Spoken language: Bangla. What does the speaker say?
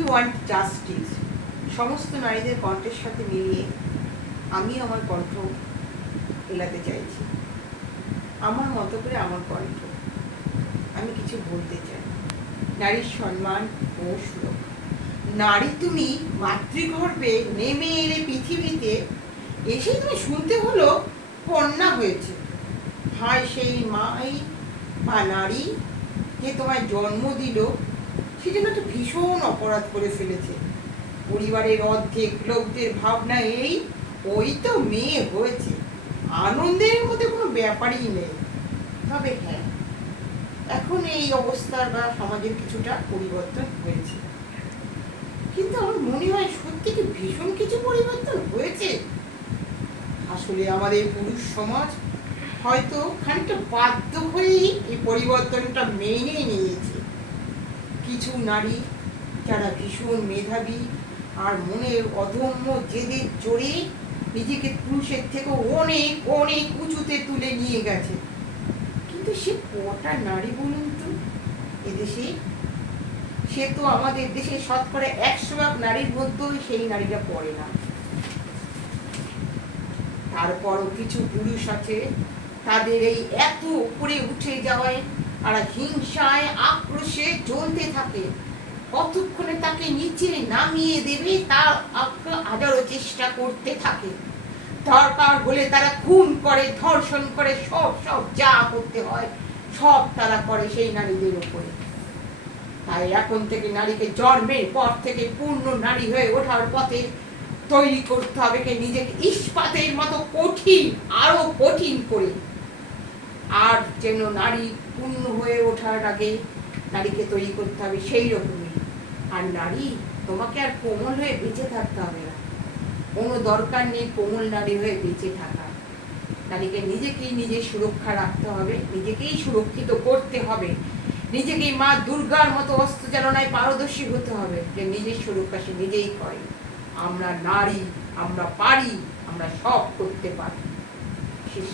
We want justice. সমস্ত নারীদের কণ্ঠের সাথে মিলিয়ে আমি আমার কণ্ঠ এলাতে চাইছি, আমার মতো করে আমার কণ্ঠ। আমি কিছু বলতে চাই, নারীর সম্মান ও সুরক্ষা। নারী, তুমি মাতৃগর্ভে নেমে এলে পৃথিবীতে, এসে তুমি শুনতে হলো কন্যা হয়েছে। হায় সেই মাই বা নারী যে তোমায় জন্ম দিল, সে যেন একটা ভীষণ অপরাধ করে ফেলেছে। পরিবারের অর্ধেক লোকদের ভাবনা এই, ওই তো মেয়ে হয়েছে, আনন্দের মধ্যে কোনো ব্যাপারই নেই। তবে হ্যাঁ, এখন এই অবস্থার বা সমাজের কিছুটা পরিবর্তন হয়েছে, কিন্তু আমার মনে হয় সত্যি কি ভীষণ কিছু পরিবর্তন হয়েছে। আসলে আমাদের পুরুষ সমাজ হয়তো খানিকটা বাধ্য হয়েই এই পরিবর্তনটা মেনে নিয়েছে। কিছু নারী যারা ভীষণ মেধাবী আর মনের অদম্য জেদের জোরে নিজেকে পুরুষের থেকে অনেক অনেক উঁচুতে তুলে নিয়ে গেছে। কিন্তু সে কটা নারী বলুন তো এদেশে? সে তো আমাদের দেশে শতকরা 100 নারীর মধ্যেও সেই নারীটা পড়ে না। তারপরও কিছু পুরুষ আছে, তাদের এই এত উপরে উঠে যাওয়ায় আর হিংসায় আক্রোশে জ্বলতে থাকে। কতক্ষণে তাকে নিচে নামিয়ে দেবে তার হাজারো চেষ্টা করতে থাকে। দরকার হলে তারা খুন করে, ধর্ষণ করে, সব যা করতে হয় সব তারা করে সেই নারীদের উপরে। তাই এখন থেকে নারীকে জন্মের পর থেকে পূর্ণ নারী হয়ে ওঠার পথে তৈরি করতে হবে নিজেকে ইস্পাতের মতো কঠিন, আরো কঠিন করে। আর যেন নারী পূর্ণ হয়ে ওঠার আগে নারীকে তৈরি করতে হবে সেই রকমই। আর নারী, তোমাকে আর কোমল হয়ে বেঁচে থাকতে হবে না, কোনো দরকার নেই কোমল নারী হয়ে বেঁচে থাকা। নারীকে নিজেকেই নিজের সুরক্ষা রাখতে হবে, নিজেকেই সুরক্ষিত করতে হবে, নিজেকেই মা দুর্গার মতো অস্ত্রচালনায় পারদর্শী হতে হবে, যে নিজের সুরক্ষা সে নিজেই করে। আমরা নারী, আমরা পারি, আমরা সব করতে পারি। শেষ।